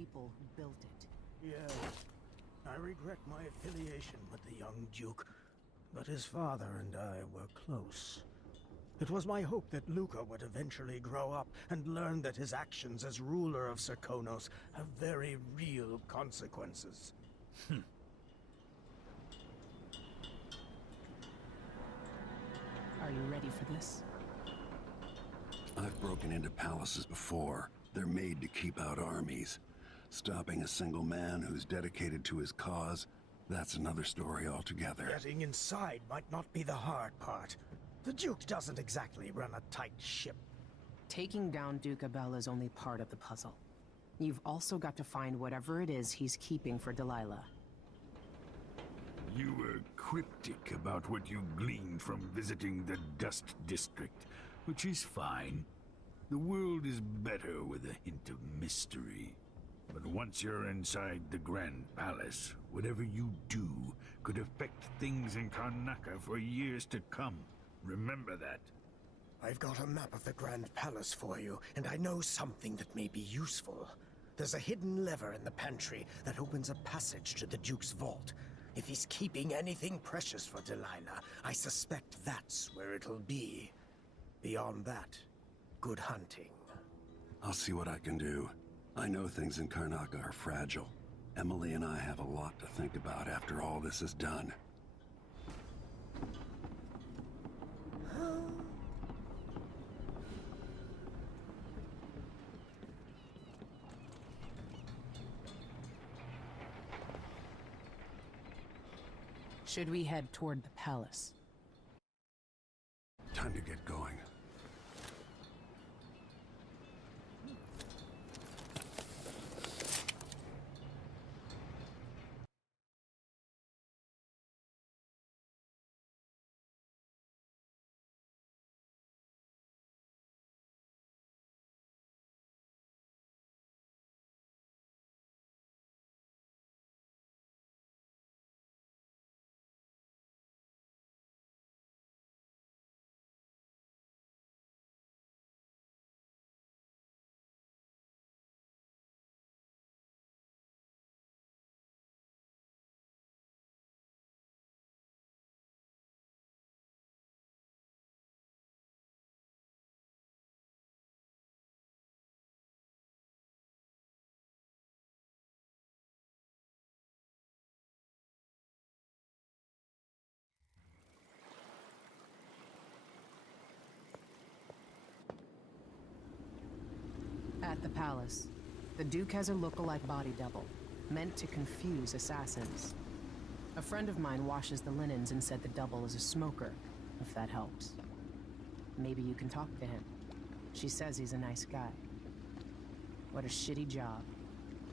people who built it. Yes. I regret my affiliation with the young Duke, but his father and I were close. It was my hope that Luca would eventually grow up and learn that his actions as ruler of Serkonos have very real consequences. Are you ready for this? I've broken into palaces before. They're made to keep out armies. Stopping a single man who's dedicated to his cause, that's another story altogether. Getting inside might not be the hard part. The Duke doesn't exactly run a tight ship. Taking down Duke Abel is only part of the puzzle. You've also got to find whatever it is he's keeping for Delilah. You were cryptic about what you gleaned from visiting the Dust District, which is fine. The world is better with a hint of mystery. But once you're inside the Grand Palace, whatever you do could affect things in Karnaca for years to come. Remember that. I've got a map of the Grand Palace for you, and I know something that may be useful. There's a hidden lever in the pantry that opens a passage to the Duke's vault. If he's keeping anything precious for Delilah, I suspect that's where it'll be. Beyond that, good hunting. I'll see what I can do. I know things in Karnaca are fragile. Emily and I have a lot to think about after all this is done. Should we head toward the palace? Time to get going. At the palace, the Duke has a look-alike body double, meant to confuse assassins. A friend of mine washes the linens and said the double is a smoker, if that helps. Maybe you can talk to him. She says he's a nice guy. What a shitty job,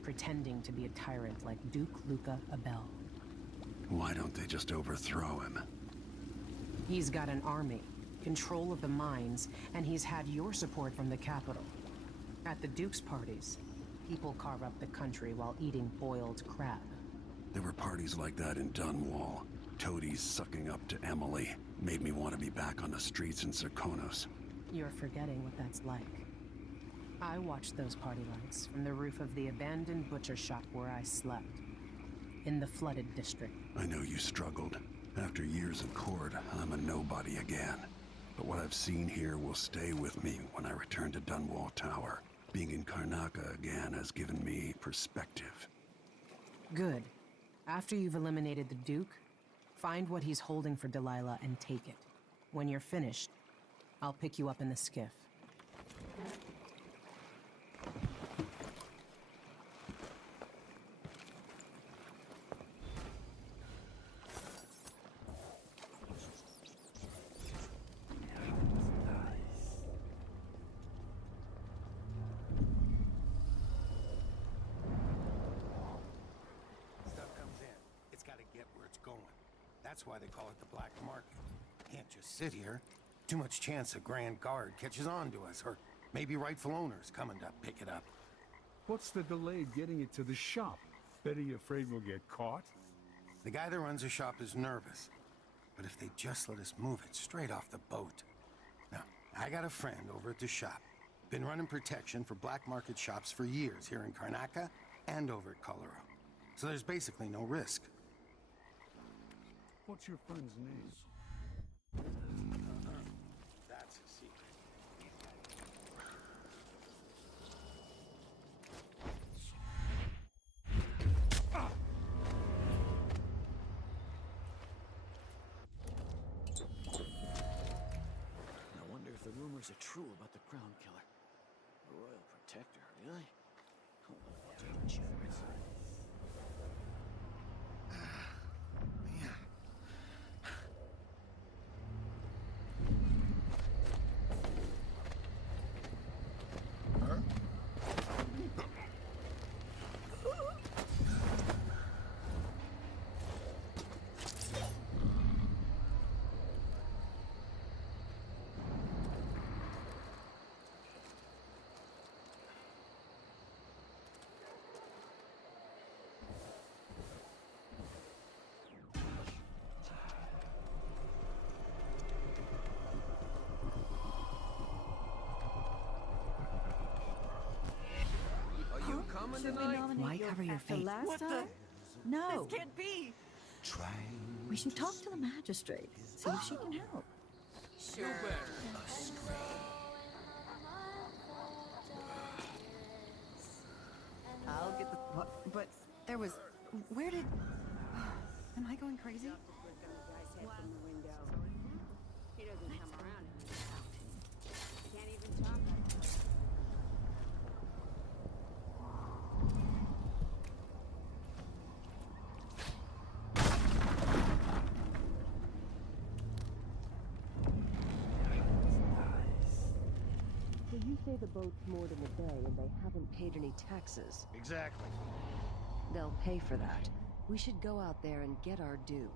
pretending to be a tyrant like Duke Luca Abel. Why don't they just overthrow him? He's got an army, control of the mines, and he's had your support from the capital. At the Duke's parties, people carve up the country while eating boiled crab. There were parties like that in Dunwall. Toadies sucking up to Emily made me want to be back on the streets in Serkonos. You're forgetting what that's like. I watched those party lights from the roof of the abandoned butcher shop where I slept. In the flooded district. I know you struggled. After years in court, I'm a nobody again. But what I've seen here will stay with me when I return to Dunwall Tower. Being in Karnaca again has given me perspective. Good. After you've eliminated the Duke, find what he's holding for Delilah and take it. When you're finished, I'll pick you up in the skiff. That's why they call it the black market. Can't just sit here. Too much chance a Grand Guard catches on to us, or maybe rightful owners coming to pick it up. What's the delay getting it to the shop? Betty afraid we'll get caught? The guy that runs the shop is nervous. But if they just let us move it straight off the boat. Now, I got a friend over at the shop. Been running protection for black market shops for years here in Karnaca. and over at Colorado. So there's basically no risk. What's your friend's name? That's a secret. I wonder if the rumors are true about the Crown Killer. The Royal Protector, really? Hold on, check. Why cover your face? Last time? No. This can't be! We should talk to the magistrate. See if she can help. Sure. I'll get the... What? But there was... Where did... Am I going crazy? He doesn't come around anymore. Can't even talk. So you say the boat's moored in the bay and they haven't paid any taxes. Exactly. They'll pay for that. We should go out there and get our due.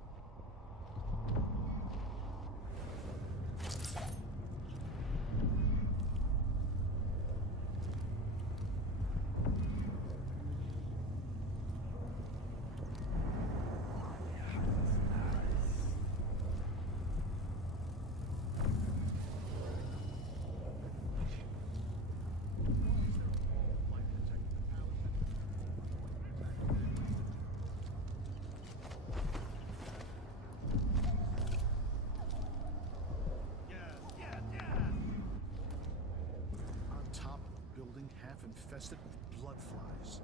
Infested with blood flies.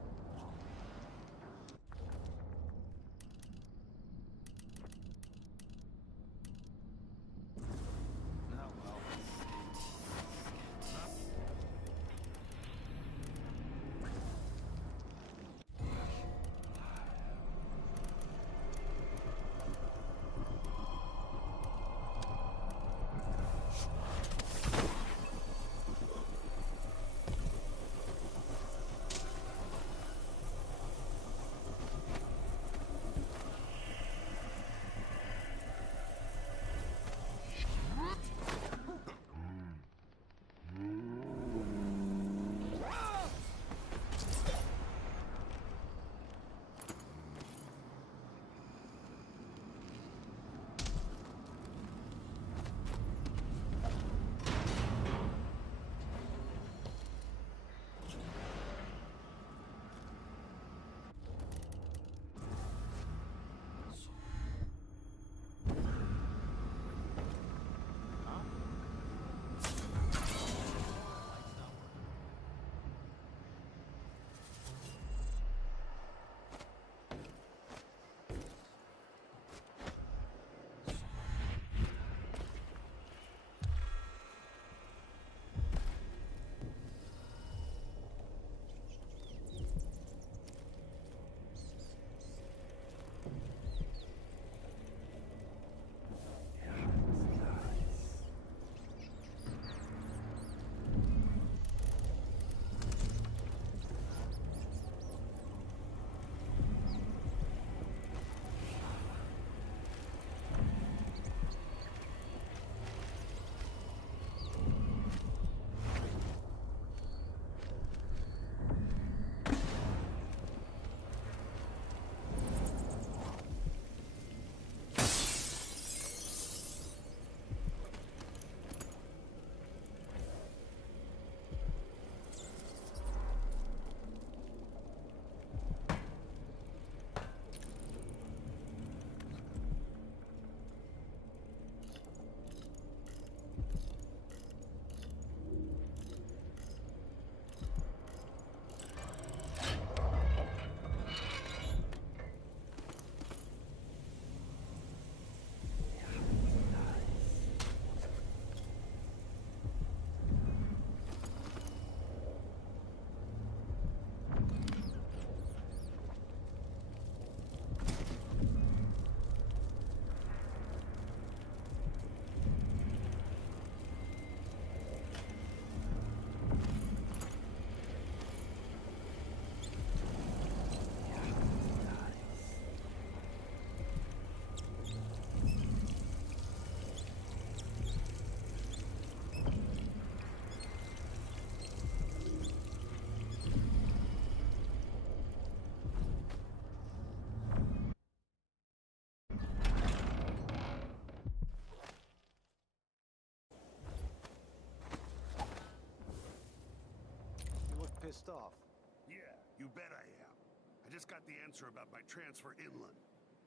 pissed off. Yeah, you bet I am. I just got the answer about my transfer inland.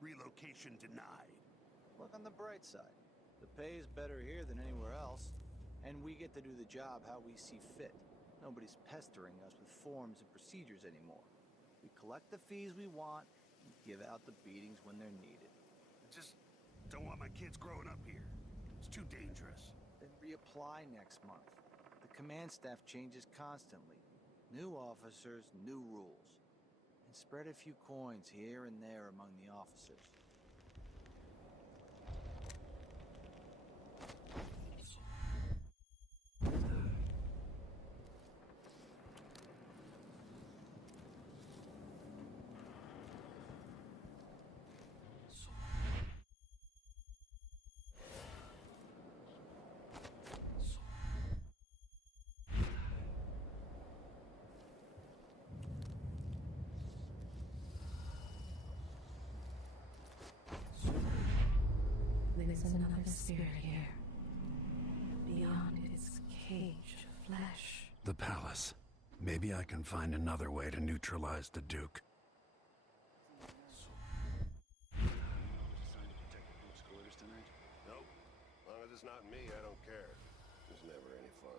Relocation denied. Look on the bright side. The pay is better here than anywhere else, and we get to do the job how we see fit. Nobody's pestering us with forms and procedures anymore. We collect the fees we want and give out the beatings when they're needed. I just don't want my kids growing up here. It's too dangerous. Then reapply next month. The command staff changes constantly. New officers, new rules. And spread a few coins here and there among the officers. There's another spirit here. Beyond its cage of flesh. The palace. Maybe I can find another way to neutralize the Duke. Nope. As long as it's not me, I don't care. There's never any fun.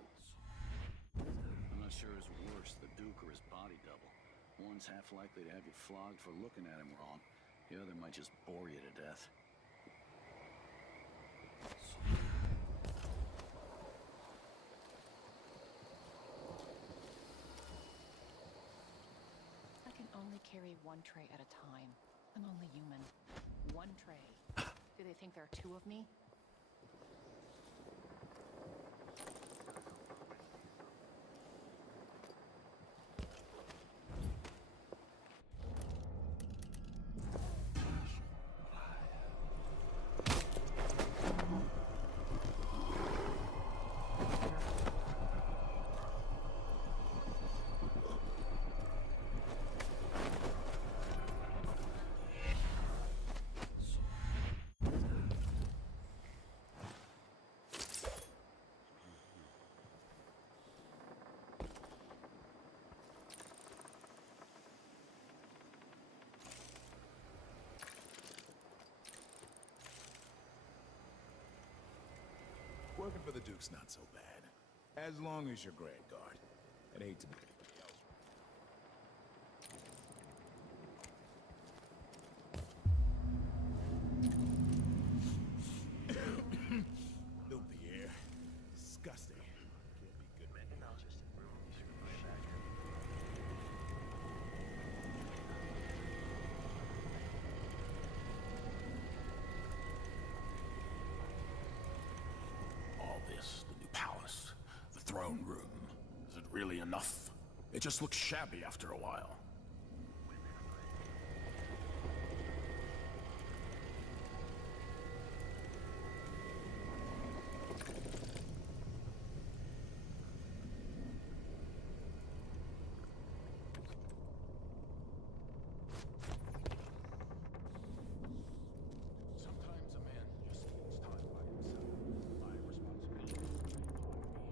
I'm not sure who's worse, the Duke or his body double. One's half likely to have you flogged for looking at him wrong. The other might just bore you to death. I can only carry one tray at a time. I'm only human. One tray. Do they think there are two of me? Working for the Duke's not so bad. As long as you're Grand Guard. I'd hate to be anybody else. Filthy air. Disgusting. Can't be good men now. The new palace, the throne room. Is it really enough? It just looks shabby after a while. Sometimes a man just needs time by himself. My responsibility is upon me.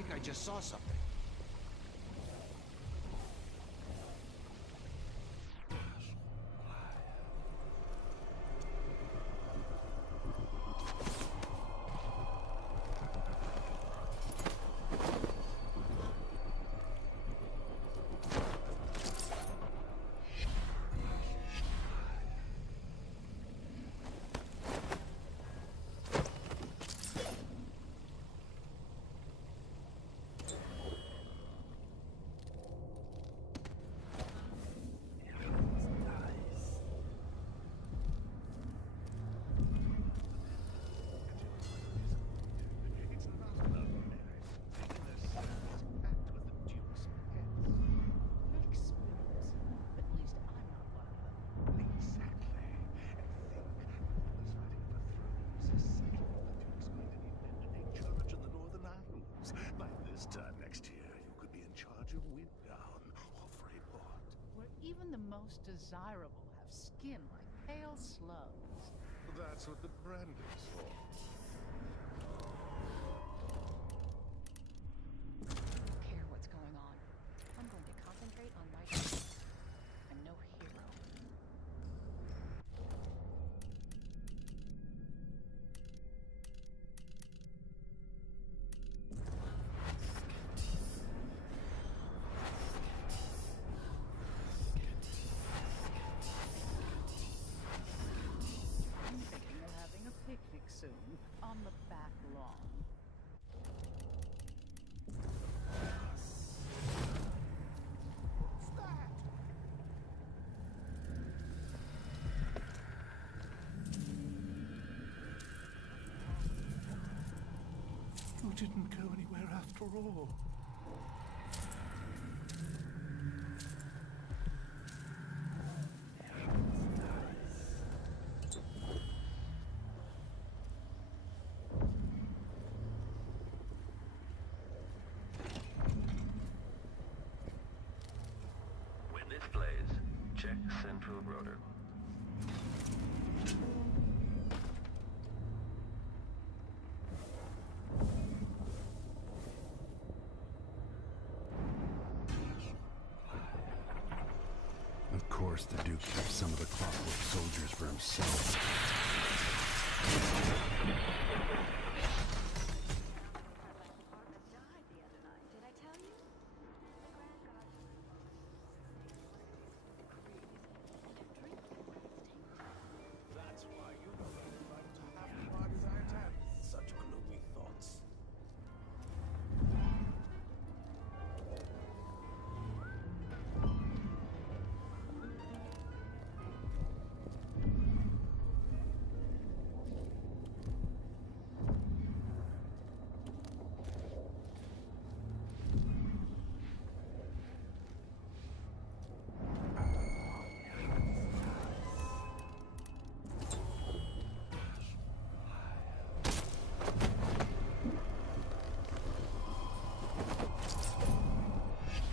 think I just saw something. Even the most desirable have skin like pale slugs. That's what the brand is for. I don't care what's going on. I'm going to concentrate on my job. I'm no hero. Picnic soon, on the back lawn. What's that? You didn't go anywhere after all. Check central rotor. Of course, the Duke kept some of the clockwork soldiers for himself.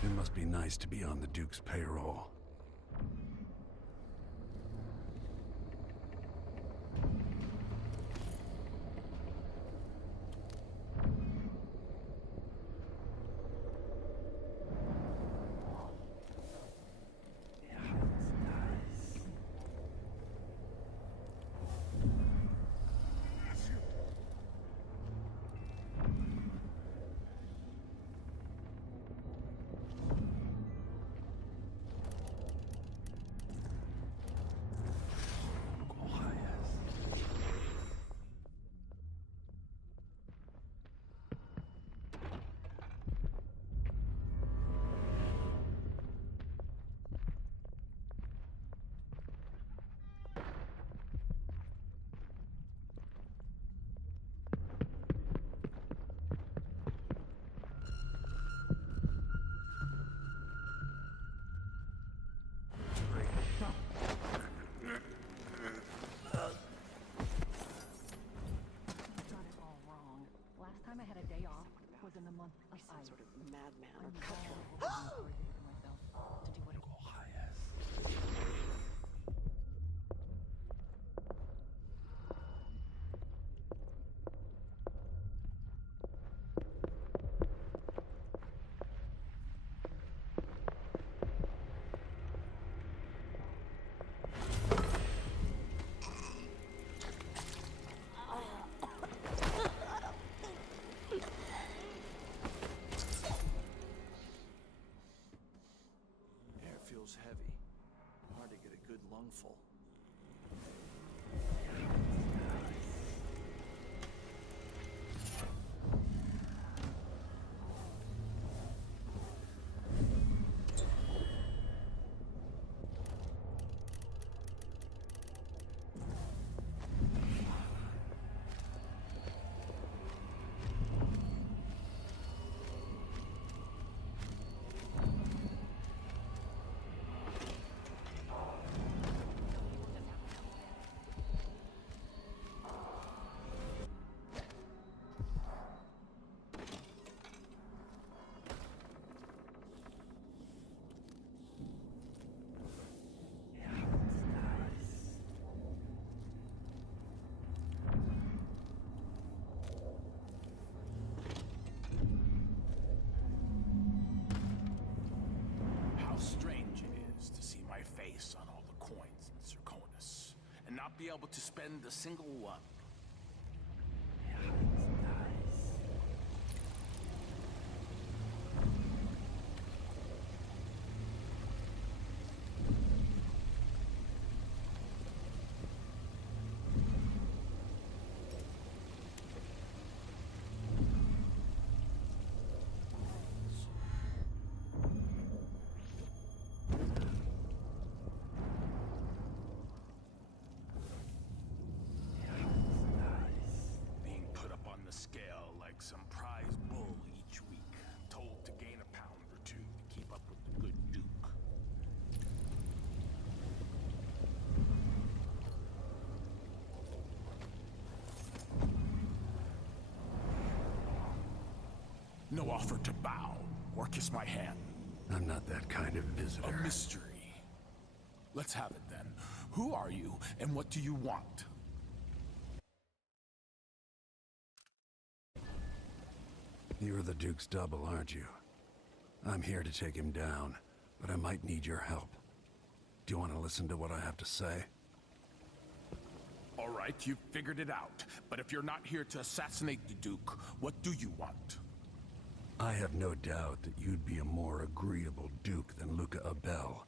It must be nice to be on the Duke's payroll. mournful. Strange it is to see my face on all the coins in Serkonis, and not be able to spend a single one. Scale like some prize bull each week, told to gain a pound or two to keep up with the good Duke. No offer to bow or kiss my hand. I'm not that kind of visitor. A mystery. Let's have it then. Who are you and what do you want? You're the Duke's double, aren't you? I'm here to take him down, but I might need your help. Do you want to listen to what I have to say? All right, you've figured it out. But if you're not here to assassinate the Duke, what do you want? I have no doubt that you'd be a more agreeable Duke than Luca Abel.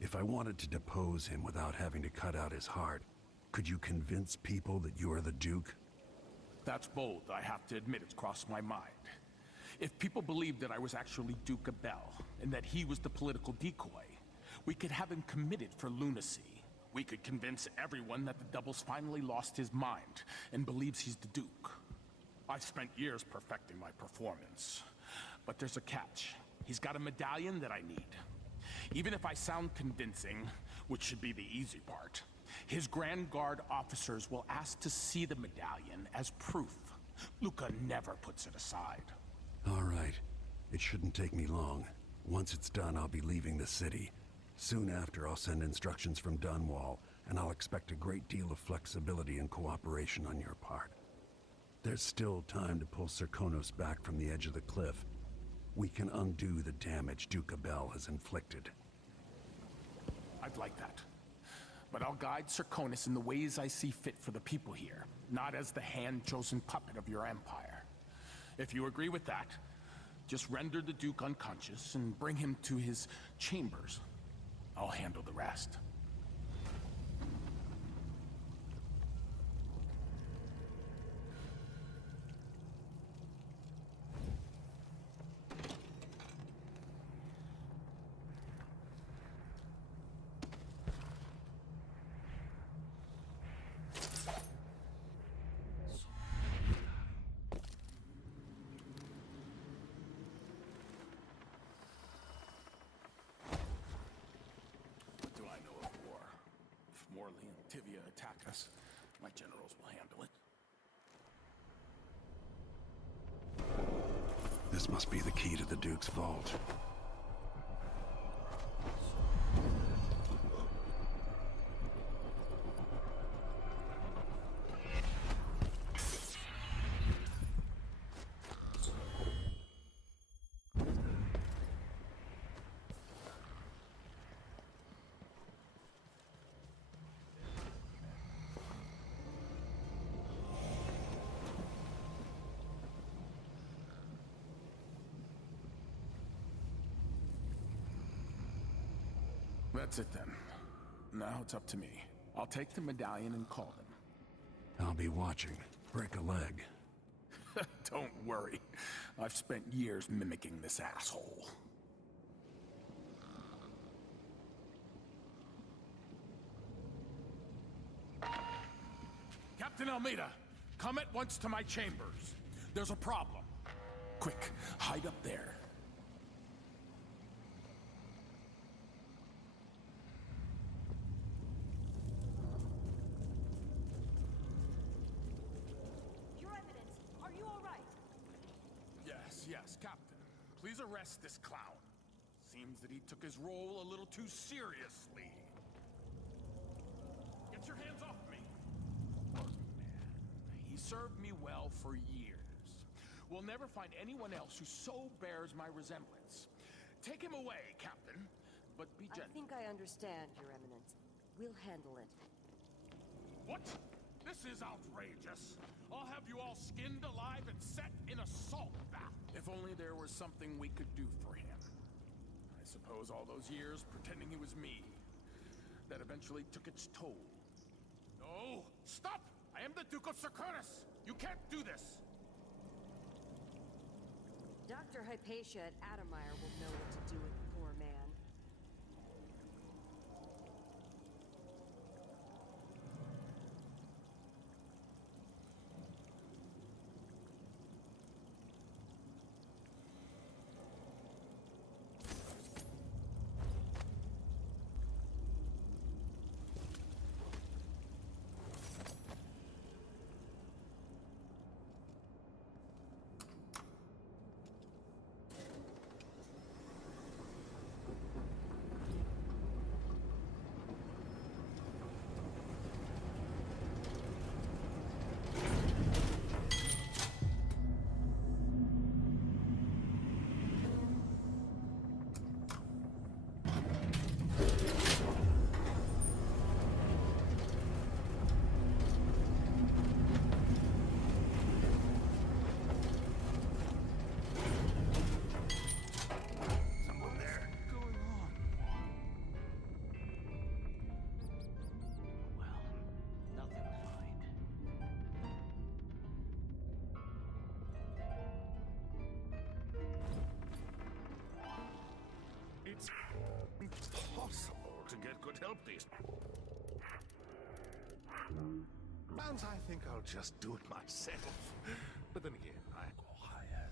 If I wanted to depose him without having to cut out his heart, could you convince people that you are the Duke? That's bold. I have to admit it's crossed my mind. If people believed that I was actually Duke Abel, and that he was the political decoy, we could have him committed for lunacy. We could convince everyone that the Double's finally lost his mind, and believes he's the Duke. I've spent years perfecting my performance. But there's a catch. He's got a medallion that I need. Even if I sound convincing, which should be the easy part, his Grand Guard officers will ask to see the medallion as proof. Luca never puts it aside. All right. It shouldn't take me long. Once it's done, I'll be leaving the city. Soon after, I'll send instructions from Dunwall, and I'll expect a great deal of flexibility and cooperation on your part. There's still time to pull Serkonos back from the edge of the cliff. We can undo the damage Duke Abel has inflicted. I'd like that. But I'll guide Serkonis in the ways I see fit for the people here, not as the hand-chosen puppet of your empire. If you agree with that, just render the Duke unconscious and bring him to his chambers. I'll handle the rest. My generals will handle it. This must be the key to the Duke's vault. That's it then. Now it's up to me. I'll take the medallion and call them. I'll be watching. Break a leg. Don't worry. I've spent years mimicking this asshole. Captain Almeida, come at once to my chambers. There's a problem. Quick, hide up there. Your Eminence, are you all right? Yes, Captain. Please arrest this clown. Seems that he took his role a little too seriously. Get your hands off me! Poor man. He served me well for years. We'll never find anyone else who so bears my resemblance. Take him away, Captain, but be gentle. I think I understand, Your Eminence. We'll handle it. What? This is outrageous. I'll have you all skinned alive and set in a salt bath. If only there was something we could do for him. I suppose all those years pretending he was me, that eventually took its toll. No! Stop! I am the Duke of Securus! You can't do this! Dr. Hypatia at Adamire will know what to do with the poor man. It's impossible to get good help these. Sometimes I think I'll just do it myself. But then again, I'm quiet.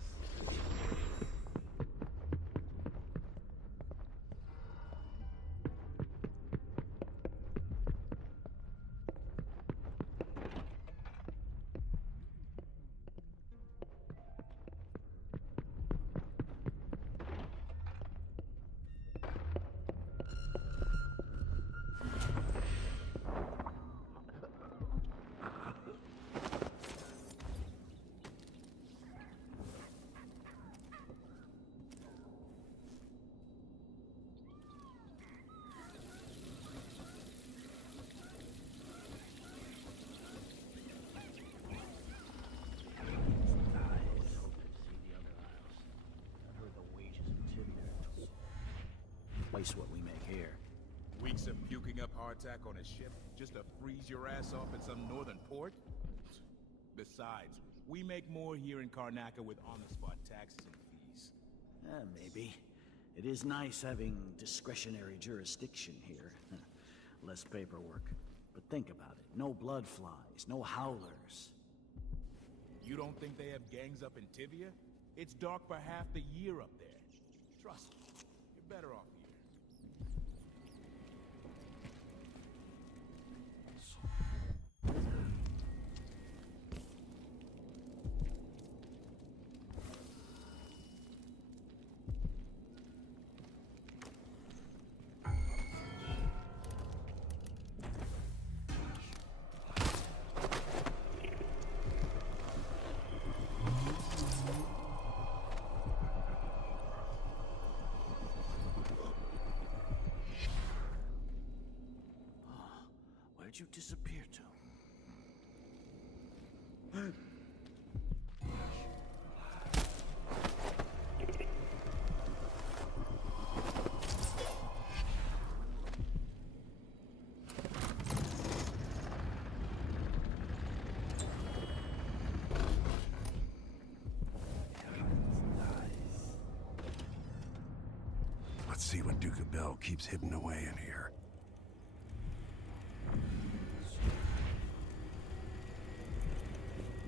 Twice what we make here. Weeks of puking up hardtack on a ship just to freeze your ass off in some northern port? Besides, we make more here in Karnaca with on-the-spot taxes and fees. Maybe. It is nice having discretionary jurisdiction here. Less paperwork. But think about it. No blood flies, no howlers. You don't think they have gangs up in Tivia? It's dark for half the year up there. Trust me, you're better off here. Where'd you disappear to? see what Duke of Bell keeps hidden away in here.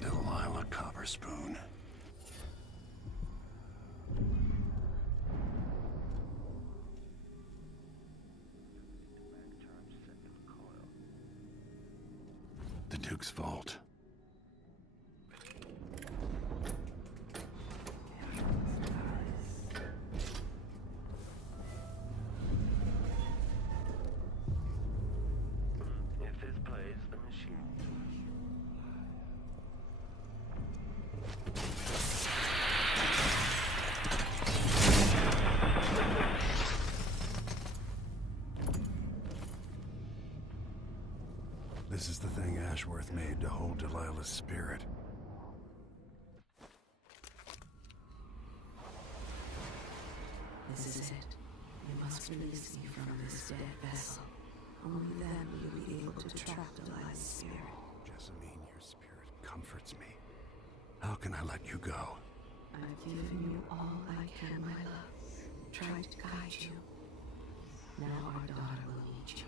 Delilah Copperspoon. The Duke's vault. If this plays the machine. This is the thing Ashworth made to hold Delilah's spirit. This is it. You must release me from this dead vessel. Only then will you be able to trap Delilah's spirit. Jessamine, your spirit comforts me. How can I let you go? I've given you all I can, my love. Tried to guide you. Now our daughter will need you.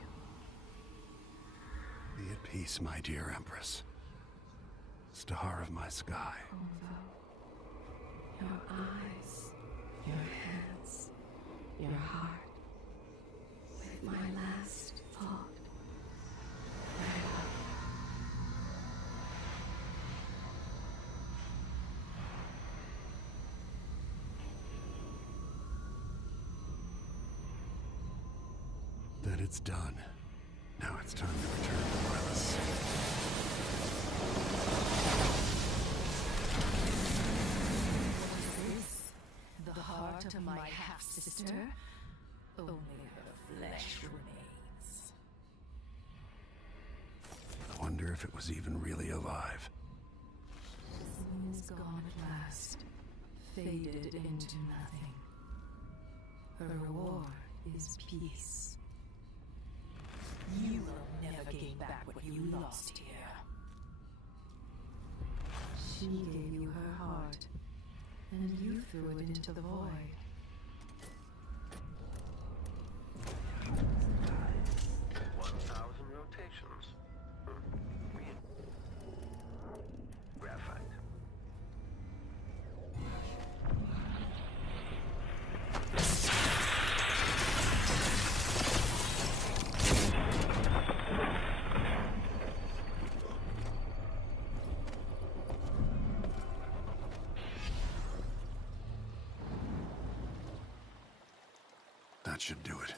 Be at peace, my dear Empress. Star of my sky. Your eyes, your hands, your heart. With my last thought, my love. That it's done. Now it's time to return to Delilah's. The heart of my half-sister? Only her flesh remains. I wonder if it was even really alive. She is gone at last, faded into nothing. Her reward is peace. You will never gain back what you lost here. She gave you her heart, and you threw it into the void. 1,000 rotations. Graphite. That should do it.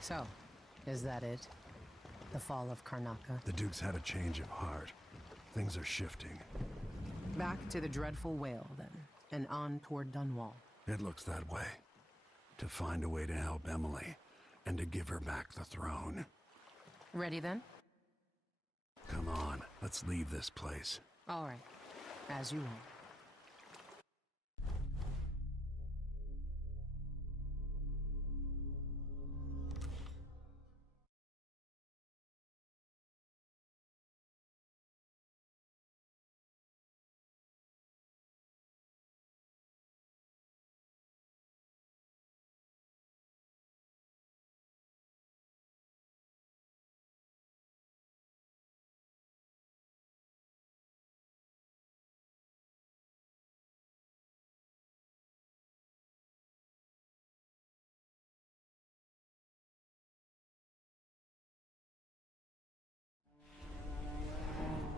So, is that it? The fall of Karnaca? The Duke's had a change of heart. Things are shifting. Back to the dreadful whale, then, and on toward Dunwall. It looks that way. To find a way to help Emily, and to give her back the throne. Ready, then? Come on, let's leave this place. All right. As you want.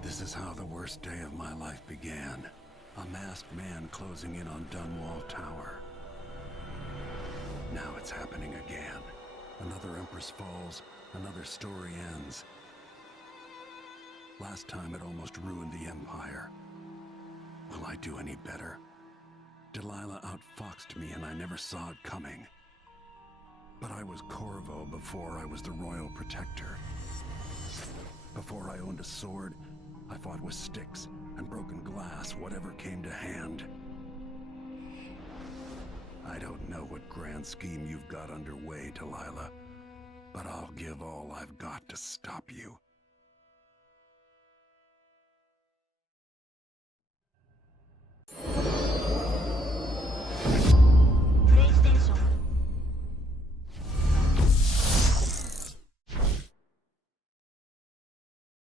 This is how the worst day of my life began. A masked man closing in on Dunwall Tower. Now it's happening again. Another Empress falls, another story ends. Last time it almost ruined the Empire. Will I do any better? Delilah outfoxed me and I never saw it coming. But I was Corvo before I was the Royal Protector. Before I owned a sword, I fought with sticks and broken glass, whatever came to hand. I don't know what grand scheme you've got underway, Delilah, but I'll give all I've got to stop you.